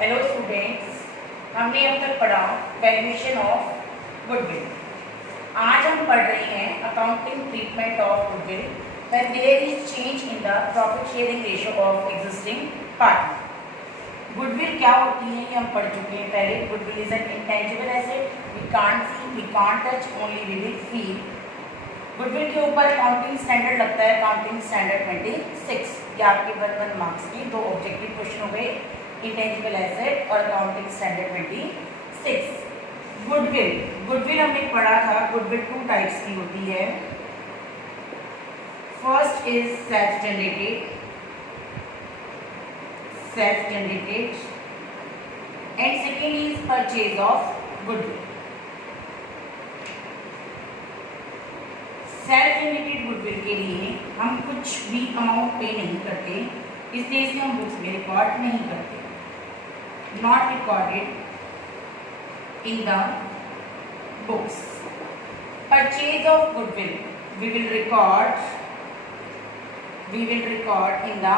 Hello students, हमने अब तक पढ़ा वैल्यूएशन ऑफ गुडविल। आज हम पढ़ रहे हैं accounting treatment of goodwill when there is change in the profit sharing ratio of existing partner. Goodwill क्या होती है ये हम पढ़ चुके हैं पहले। Goodwill is an intangible asset, we can't see, we can't touch, only we will feel. Goodwill के ऊपर अकाउंटिंग स्टैंडर्ड लगता है, अकाउंटिंग स्टैंडर्ड 26। ये आपके 1 मार्क्स की दो ऑब्जेक्टिव क्वेश्चन हो गए, इंटेंजिबल एसेट और अकाउंटिंग स्टैंडर्ड 26। गुडविल हमने पढ़ा था। गुडविल 2 टाइप्स की होती है। First is self generated and second is purchase of goodwill. Self generated goodwill के लिए हम कुछ भी अमाउंट पे नहीं करते, इसलिए इसे हम बुक्स में रिकॉर्ड नहीं करते। Not recorded in the books. Purchase of goodwill we will record in the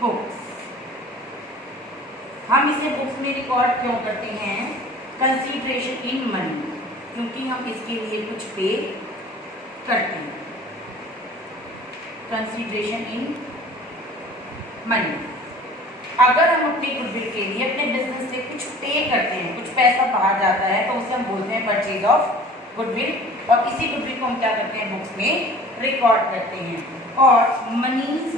books। हम इसे बुक्स में रिकॉर्ड क्यों करते हैं? कंसीडरेशन इन मनी, क्योंकि हम इसके लिए कुछ पे करते हैं। Consideration in money. अगर हम अपनी गुडविल के लिए अपने बिजनेस से कुछ पे करते हैं, कुछ पैसा बाहर जाता है, तो उसे हम बोलते हैं परचेज ऑफ गुडविल। और इसी गुडविल को हम क्या करते हैं? बुक्स में रिकॉर्ड करते हैं। और मनीज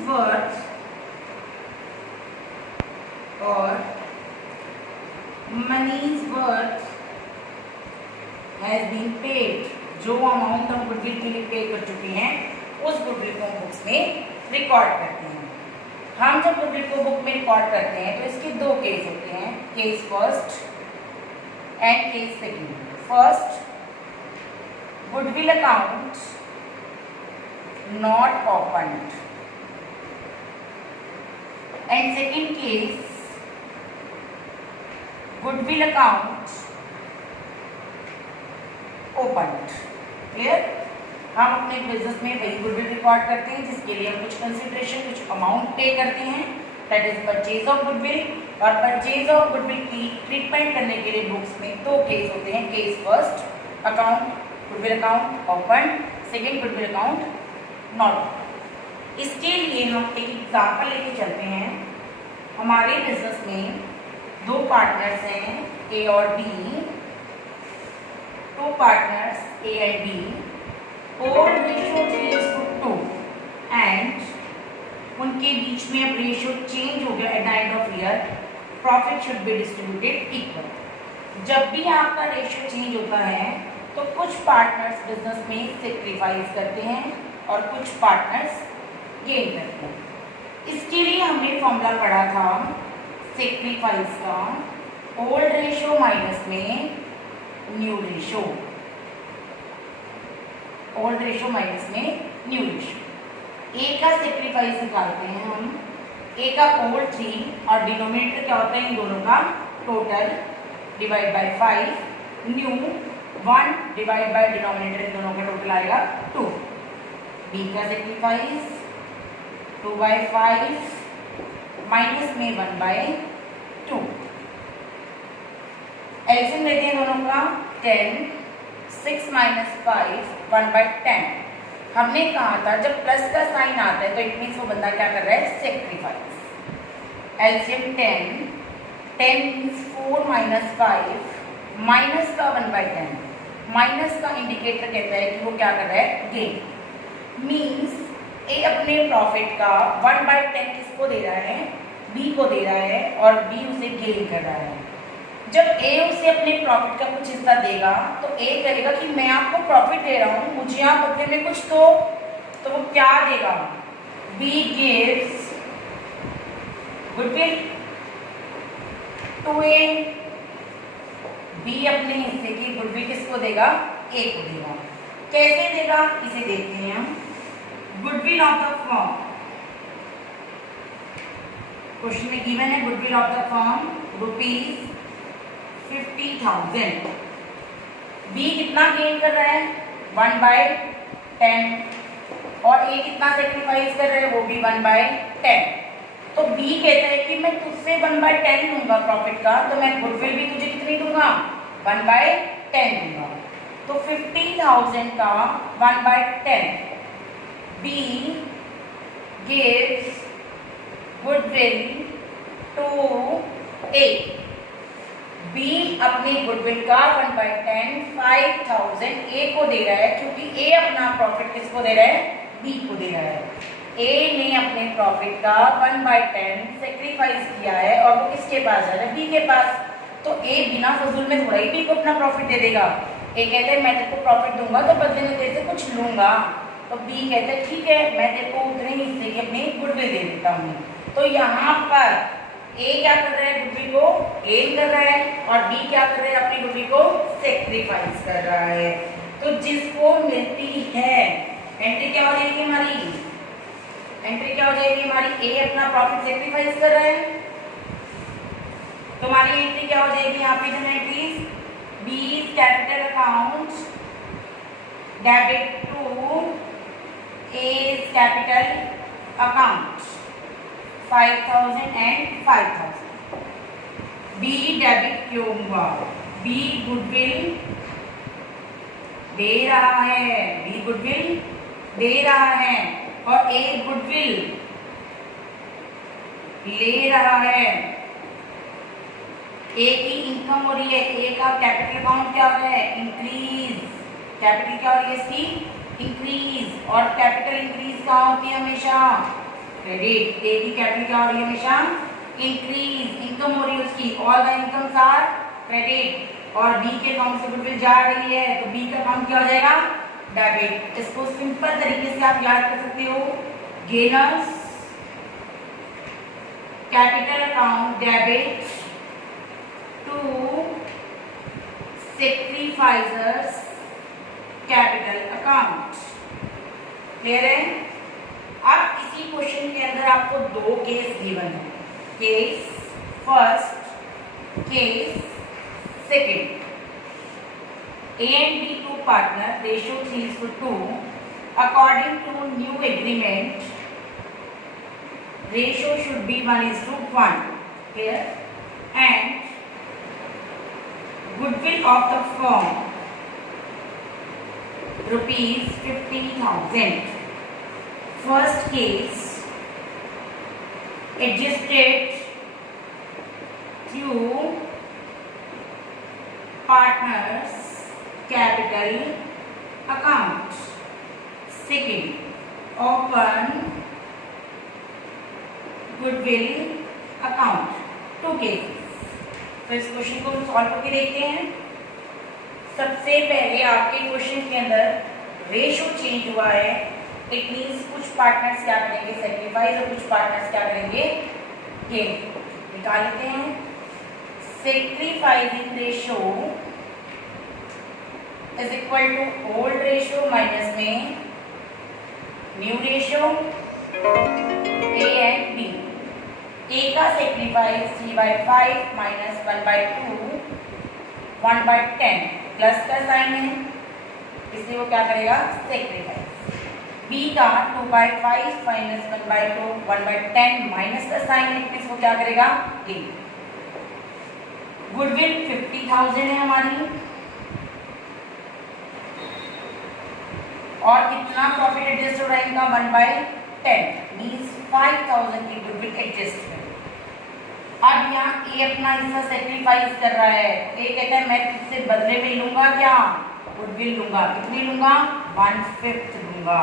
वर्थ हैज बीन पेड। जो अमाउंट हम गुडविल के लिए पे कर चुके हैं, उस गुडविल को हम बुक्स में रिकॉर्ड करते हैं। हम जब गुडविल को बुक में रिकॉर्ड करते हैं तो इसके दो केस होते हैं, case first and case second. First, goodwill account not opened, and second case, goodwill account opened. Clear? हम अपने बिजनेस में वही गुडविल रिकॉर्ड करते हैं जिसके लिए हम कुछ कंसिडरेशन, कुछ अमाउंट पे करते हैं, that is purchase of goodwill. और परचेज ऑफ गुडविल की ट्रीटमेंट करने के लिए बुक्स में दो केस होते हैं, case first account goodwill account open, second goodwill account not. इसके लिए हम एक एग्जाम्पल लेके चलते हैं। हमारे बिजनेस में दो पार्टनर्स हैं, ए और B. Two partners A and B, old ratio is to 2 and उनके बीच में अब रेशियो चेंज हो गया at the end of year. Profit should be distributed equal. जब भी आपका रेशियो चेंज होता है तो कुछ पार्टनर्स बिजनेस में सेक्रीफाइस करते हैं और कुछ पार्टनर्स गेन करते हैं। इसके लिए हमने फॉर्मूला पढ़ा था सेक्रीफाइस का, ओल्ड रेशियो माइनस में new ratio, old ratio minus में न्यू रेशियो। ए का सेक्रीफाइस निकालते हैं हम। ए का ओल्ड 3 और डिनोमिनेटर क्या होता है इन दोनों का? Total divide by 5, new 1 divide by denominator, इन दोनों का टोटल आएगा 2। बी का सेक्रीफाइस 2/5 माइनस में 1/2। एलसीएम लेते हैं दोनों का 10, 6 - 5 1/10। हमने कहा था जब प्लस का साइन आता है तो इट मीन्स वो बंदा क्या कर रहा है? सेक्रीफाइस। एलसीएम 10 मीन्स 4 - 5 माइनस का 1/10। माइनस का इंडिकेटर कहता है कि वो क्या कर रहा है? गेन। मीन्स ए अपने प्रॉफिट का 1/10 किसको दे रहा है? बी को दे रहा है, और बी उसे गेन कर रहा है। जब ए उसे अपने प्रॉफिट का कुछ हिस्सा देगा तो ए कहेगा कि मैं आपको प्रॉफिट दे रहा हूं, मुझे आप बदले में कुछ दो। तो वो क्या देगा? B gives goodwill to A. B अपने हिस्से की गुडविल किसको देगा? ए को देगा। कैसे देगा? इसे देखते हैं हम। Goodwill of the firm, question में गिवन है goodwill of the firm rupees 50,000। B कितना गेन कर रहा है? 1/10। और ए कितना सेक्रीफाइस कर रहे हैं, वो भी 1/10। तो बी कहता है कि मैं तुझसे 1/10 लूंगा प्रॉफिट का, तो मैं गुडविल भी तुझे कितनी दूंगा, 1/10 दूंगा। तो 50,000 का 1/10, B gives goodwill to A। B अपनी गुडविल का 1/10 5,000 ए को दे रहा है, क्योंकि ए अपना प्रॉफिट किसको दे रहा है, बी को दे रहा है। ए ने अपने प्रॉफिट का 1/10 सेक्रीफाइस किया है और वो किसके पास जा रहा है, बी के पास। तो ए बिना फजूल में थोड़ा ही बी को अपना प्रॉफिट दे देगा। ए कहते हैं मैं तेरे को प्रॉफिट दूंगा तो बदले में तेरे से कुछ लूंगा, तो बी कहते हैं ठीक है मैं तेरे को उतने हिस्से की अपनी गुडविल दे देता हूँ। तो यहाँ पर ए क्या कर रहा है, गुडविल को गेन कर रहा है, और बी क्या कर रहा है, अपनी गुडविल को सेक्रीफाइस कर रहा है। तो जिसको मिलती है, एंट्री क्या हो जाएगी हमारी, एंट्री क्या हो जाएगी हमारी, ए अपना प्रॉफिट सेक्रीफाइस कर रहा है, तो हमारी एंट्री क्या हो जाएगी यहाँ पे जब entries, B capital account debit to A capital account 5,000 and 5,000। B debit क्यों हुआ, बी गुडविल दे रहा है, बी गुडविल दे रहा है और ए गुडविल ले रहा है। ए की इनकम हो रही है, ए का कैपिटल अकाउंट क्या हो रहा है, इंक्रीज, कैपिटल क्या हो रही है इसकी, इंक्रीज, और कैपिटल इंक्रीज कहाँ होती है हमेशा, क्रेडिट। ए की कैपिटल क्या हो रही है हमेशा, इंक्रीज, इनकम हो रही है उसकी, all the incomes are credit, और बी के अकाउंट से गुडविल जा रही है तो बी का अकाउंट क्या हो जाएगा, डेबिट। इसको सिंपल तरीके से आप याद कर सकते हो, gainers capital account debit to sacrificers capital account. Clear है। अब इसी क्वेश्चन के अंदर आपको दो केस गिवन है, case first, case second. A and B two partner, ratio 3:2. According to new agreement, ratio should be 1:1. Clear? And goodwill of the firm rupees 50,000. First case adjusted through partners capital account. Second, open goodwill account. Two cases. तो इस question को हम solve करके देखते हैं। सबसे पहले आपके क्वेश्चन के अंदर रेशो चेंज हुआ है, इट मीन्स कुछ पार्टनर्स क्या करेंगे सेक्रीफाइस और कुछ पार्टनर्स क्या करेंगे गेन। निकाल लेते हैं। Sacrificing ratio is equal to old ratio minus में new ratio A and B. A का सेक्रीफाइस 3/5 माइनस 1/2 1/10 प्लस का साइन है इसलिए वो क्या करेगा सेक्रीफाइस। बी का 2/5 माइनस 1/2 1/10 माइनस का साइन है इसलिए वो क्या करेगा गेन। गुडविल 50,000 है हमारी और कितना प्रॉफिट एडजस्ट हो रहा है इनका 1/10 मीन्स 5,000 की गुडविल एडजस्ट है। अब यहाँ ए अपना हिस्सा सेक्रीफाइस कर रहा है। ए कहता है मैं तुझसे बदले में लूंगा क्या गुडविल लूंगा, कितनी लूंगा 1/5 लूंगा,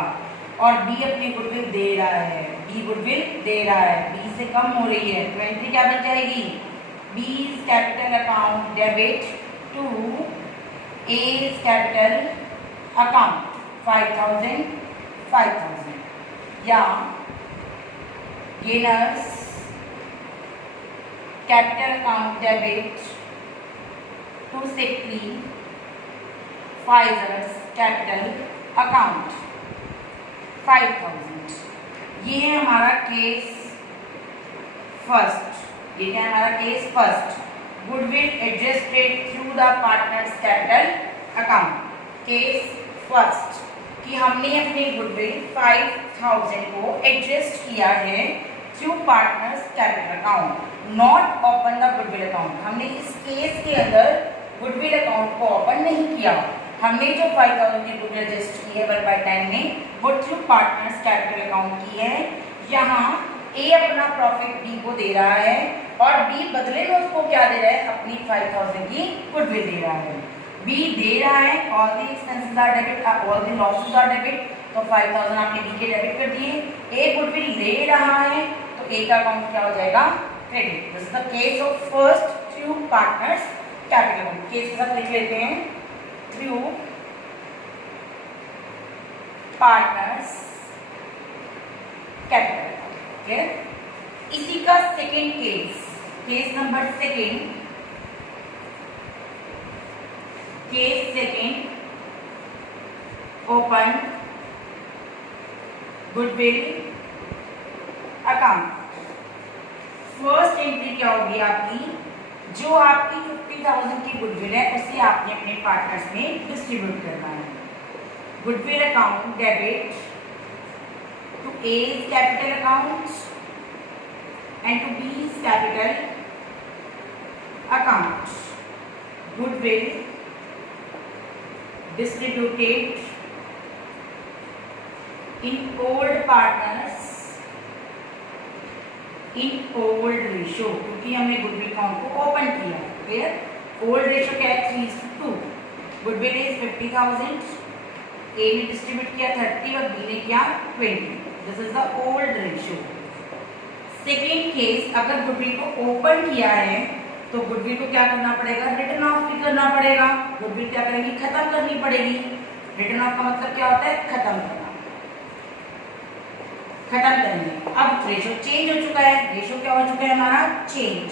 और बी अपनी गुडविल दे रहा है, बी गुडविल दे रहा है, बी से कम हो रही है तो एंट्री क्या बन जाएगी, B's capital account debit to A's capital account 5,000 या gainers capital account debit to sacrificers capital account 5,000। ये है हमारा केस फर्स्ट। ये क्या है हमारा case first, goodwill adjusted through the partners capital account. Case first कि हमने अपनी गुडविल 5,000 को एडजस्ट किया है through partners capital account, not open the goodwill account. हमने इस केस के अंदर गुडविल अकाउंट को ओपन नहीं किया। हमने जो 5000 की गुडविल रजिस्टर की है 1/10 में, वो थ्रू पार्टनर्स कैपिटल अकाउंट की है। यहाँ ए अपना प्रॉफिट बी को दे रहा है और बी बदले में उसको क्या दे रहा है, अपनी 5000 की गुडविल दे रहा है। बी दे रहा है all the expenses are debit, all the losses are debit, तो 5000 आपने बी के डेबिट कर दिए। ए गुडविल ले रहा है तो ए का अकाउंट क्या हो जाएगा, credit. This is the case of first through partners capital account. Case के साथ लिख लेते हैं, through partners capital account. Clear. इसी का second case, case number second, case second, open goodwill account. First entry क्या होगी आपकी, जो आपकी 50,000 की गुडविल है उसे आपने अपने पार्टनर्स में डिस्ट्रीब्यूट करना है। Goodwill account debit to A's capital account and to B's capital account. Goodwill distributed in old partners in old ratio, क्योंकि हमने गुडविल अकाउंट को ओपन किया है। क्लियर। ओल्ड रेशियो क्या है, 3:2। गुडविल इज 50,000, ए ने डिस्ट्रीब्यूट किया 30 और बी ने किया 20। This is the old ratio. Second case, अगर गुडविल को ओपन किया है तो गुडविल को क्या करना पड़ेगा, रिटर्न ऑफ भी करना पड़ेगा। गुडविल क्या करेंगे, खत्म करनी पड़ेगी। रिटर्न ऑफ का मतलब क्या होता है, खत्म करना। खत्म करेंगे। अब रेशो चेंज हो चुका है, रेशो क्या हो चुका है हमारा, चेंज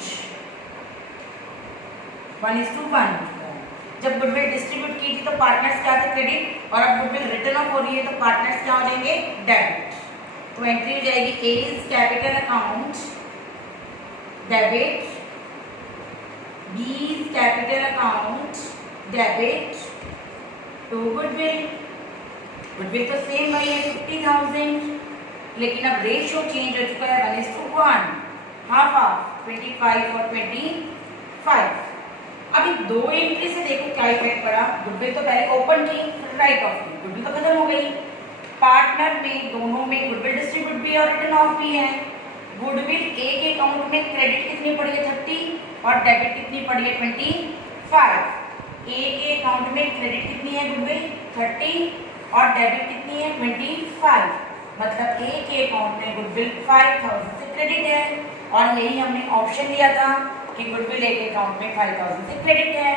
1:1 हो चुका है। जब गुडविल डिस्ट्रीब्यूट की थी तो पार्टनर्स क्या थे, क्रेडिट, और अब गुडविल रिटर्न ऑफ हो रही है तो पार्टनर्स क्या हो जाएंगे, डेबिट। तो एंट्री हो जाएगी A's capital account debit, B's capital account debit to goodwill. Goodwill तो सेम वही है 50,000, लेकिन अब रेशियो चेंज हो चुका है 1:1, हाफ हाफ 25 और 25। अभी दो एंट्री से देखो क्या इफेक्ट पड़ा। गुडविल तो पहले ओपन की, फिर राइट ऑफ की, गुडविल तो खत्म हो गई। पार्टनर में दोनों में गुडविल डिस्ट्रीब्यूट भी और रिटर्न ऑफ भी है। गुडविल ए के अकाउंट में क्रेडिट कितनी पड़ी है 30 और डेबिट कितनी पड़ी है 25। ए के अकाउंट में क्रेडिट कितनी है गुडविल 30 और डेबिट कितनी है 25। मतलब ए के अकाउंट में गुडविल 5000 से क्रेडिट है और यही हमने ऑप्शन लिया था कि गुडविल ए के अकाउंट में 5000 से क्रेडिट है।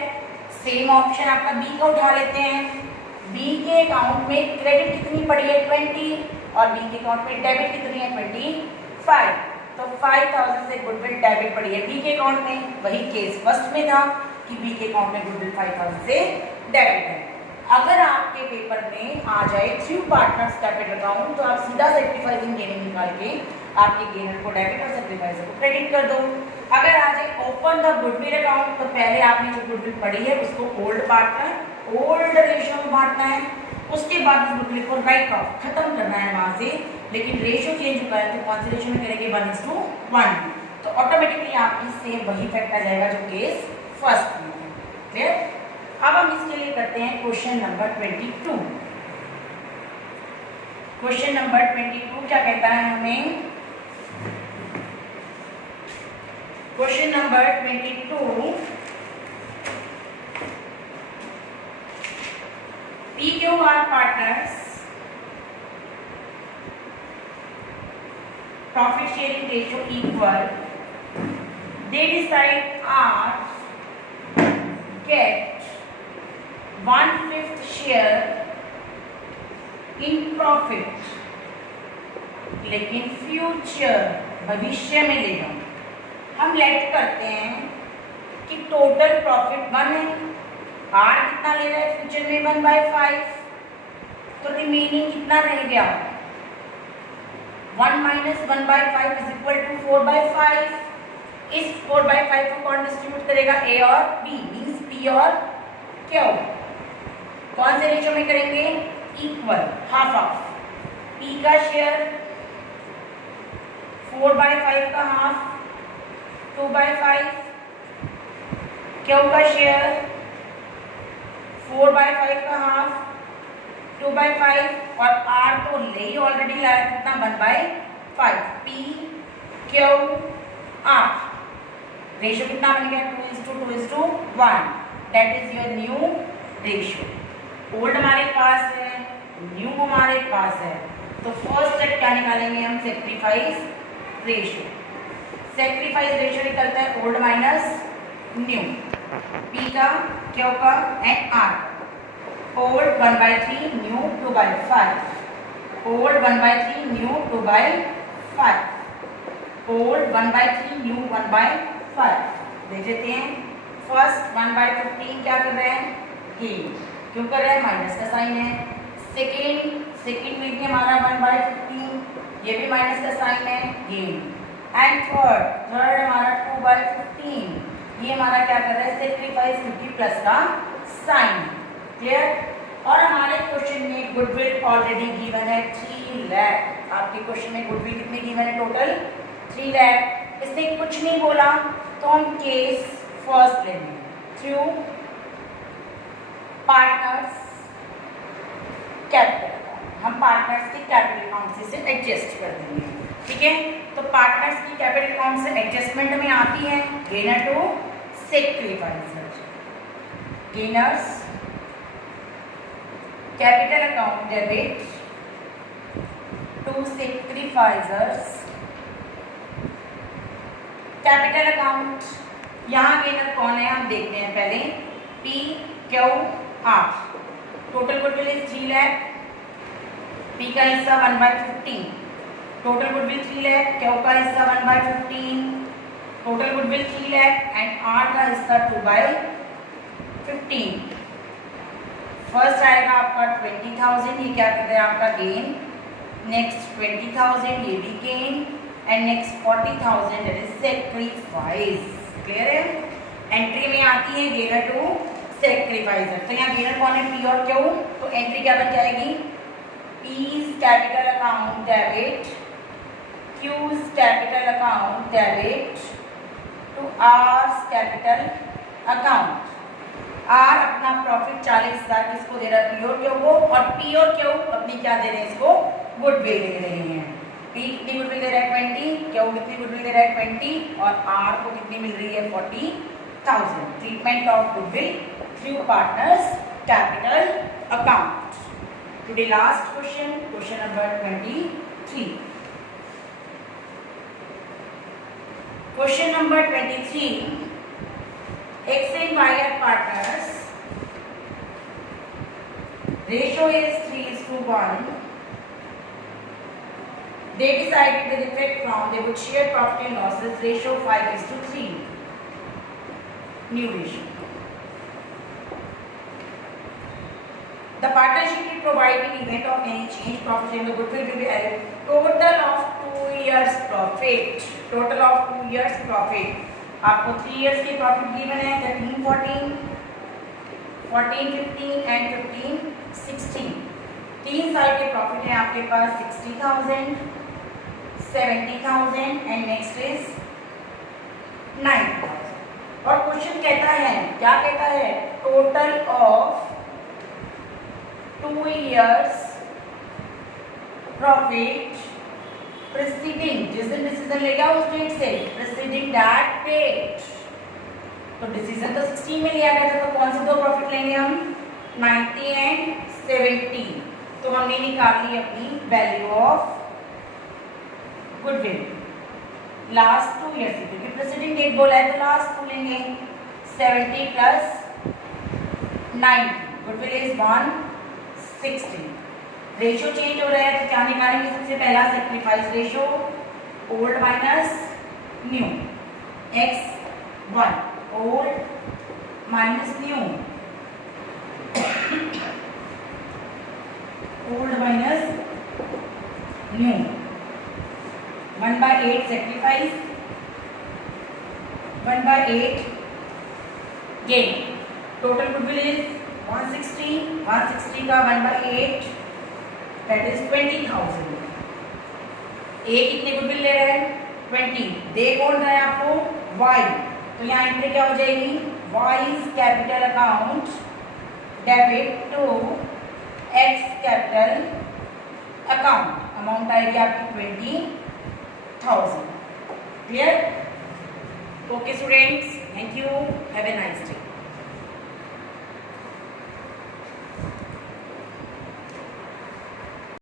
सेम ऑप्शन आपका बी का उठा लेते हैं। बी के अकाउंट में क्रेडिट कितनी पड़ी है 20 और बी के अकाउंट में डेबिट कितनी है 25। तो 5000 से गुडविल डेबिट पड़ी है बी के अकाउंट में। वही केस फर्स्ट में था कि बी के अकाउंट में गुडविल 5000 से डेबिट है। अगर आपके पेपर में आ जाए थ्रू पार्टनर्स कैपिटल अकाउंट तो आप सीधा सेक्रीफाइसिंग गेनिंग निकाल के आपके गेनर को डेबिट और सेक्रीफाइसर को क्रेडिट कर दो। अगर आ जाए ओपन द गुडविल अकाउंट तो पहले आपने जो गुडविल पड़ी है उसको ओल्ड पार्टनर ओल्ड रेशियो में बांटना है, उसके बाद उस गुडविल को राइट ऑफ खत्म करना है वहां से। लेकिन रेशियो चेंज हुआ है तो कौन से रेशियो में करेंगे 1:1, तो ऑटोमेटिकली आपकी सेम वही इफेक्ट आ जाएगा जो केस फर्स्ट में है। क्लियर। अब हम इसके लिए करते हैं क्वेश्चन नंबर 22। क्वेश्चन नंबर 22 क्या कहता है हमें, question number 22, PQR partners profit sharing ratio equal, they decide R get 1/5 share in profit, लेकिन फ्यूचर भविष्य में लेगा। हम लेट करते हैं कि टोटल प्रॉफिट 1 है, आर कितना ले रहा है फ्यूचर में 1/5, तो रिमेनिंग कितना रह गया 1 - 1/5 इज इक्वल टू 4/5। इस 4/5 को कौन डिस्ट्रीब्यूट करेगा, ए और बी, मीन्स पी और क्यू। कौन से रेशियो में करेंगे, इक्वल, हाफ हाफ। पी का शेयर 4/5 का हाफ 2/5, क्यू का शेयर 4/5 का हाफ 2/5 और आर तो ले ही ऑलरेडी लाया कितना 1/5, पी क्यू आर रेशियो कितना बन गया 2:2:1, that is your new ratio. Old हमारे पास है, न्यू हमारे पास है, तो फर्स्ट स्टेप क्या निकालेंगे हम सेक्रीफाइस रेशियो। सेक्रीफाइस रेशियो निकलता है ओल्ड माइनस न्यू, पी का क्यू का and R. Old 1/3 new 2/5, old 1/3 new 2/5, old 1/3 new 1/5। देख लेते हैं फर्स्ट 1/15 क्या कर रहे हैं गेन, क्यों कर रहे हैं माइनस का साइन है। सेकेंड में भी हमारा 1/15, ये भी माइनस का साइन है गेन। एंड थर्ड हमारा 2/15, ये हमारा क्या कर रहा है सेक्रीफाइस क्योंकि प्लस का साइन। क्लियर। और हमारे क्वेश्चन में गुडविल ऑलरेडी गिवन है 3 लाख। आपके क्वेश्चन में गुडविल कितने गिवन है टोटल 3 लाख। इसने कुछ नहीं बोला तो हम केस फर्स्ट लेंगे थ्रू पार्टनर्स कैपिटल। हम पार्टनर्स की कैपिटल अकाउंट से एडजस्ट कर देंगे। ठीक है, तो पार्टनर्स की कैपिटल अकाउंट से एडजस्टमेंट में आती है gainer to sacrificer. Gainers capital account debit to sacrificers. Capital account यहाँ गेनर कौन है हम देखते हैं पहले, P Q R. Total goodwill is 3 lakh, P का हिस्सा 1/15, टोटल गुडविल 3 लाख, क्यू का हिस्सा 1/15, total goodwill 3 lakh and R का हिस्सा 2/15। फर्स्ट आएगा आपका 20,000, ये क्या कहते हैं आपका गेन। नेक्स्ट 20,000 ये भी gain and next 40,000 that is sacrifice. Clear है। एंट्री में आती है गेनर टू सेक्रीफाइसर। तो यहाँ गेनर कौन है पी और क्यू, तो एंट्री क्या बन जाएगी P's capital account debit Q's capital account debit to R's capital account. R अपना प्रॉफिट 40,000 किसको दे रहा है पी और क्यू को, और पी और क्यू अपनी क्या दे रहे हैं इसको गुडविल दे रहे हैं। पी कितनी गुडविल दे रहा है 20, क्यू कितनी गुडविल दे रहा है 20 और आर को कितनी मिल रही है 40,000। Treatment of goodwill through partners capital account. Today last question, question number 23। Question number 23, X and Y are partners. Ratio is 3:1. They decided with effect from they would share profit and losses. Ratio 5:3. New ratio. The partnership will provide in event of any change profit in the goodwill will be added. Total of 2 years profit. Total of 2 years profit. आपको 3 years की profit given है 13, 14, 15 and 15, 16। 3 साल के profit है आपके पास 60,000, 70,000 and next is 9,000। और question कहता है क्या कहता है total of 2 years profit preceding, जिस दिन डिसीजन लेगा उस डेट से प्रिसीडिंग दैट डेट। तो डिसीजन तो 16 में लिया गया था, तो कौन से दो प्रॉफिट लेंगे हम 90 एंड 70। तो हमने निकाली अपनी value of goodwill last 2 years, क्योंकि प्रिसीडिंग डेट बोला है तो लास्ट 2 लेंगे। 70 plus 90 goodwill is 160। Ratio change हो रहा है तो क्या निकालेंगे सबसे पहला sacrifice ratio old minus new. x1 old minus new, old minus new. 1/8 sacrifice, 1/8 gain. Total goodwill is 160, 160 का 1/8 दैट इज 20,000। ए कितने गुडविल ले रहे हैं 20 दे कौन रहा है आपको? y, तो यहाँ एंट्री क्या हो जाएगी? Y's capital account debit to X capital account, amount आएगी आपकी 20,000। Clear? Okay students, thank you, have a nice day.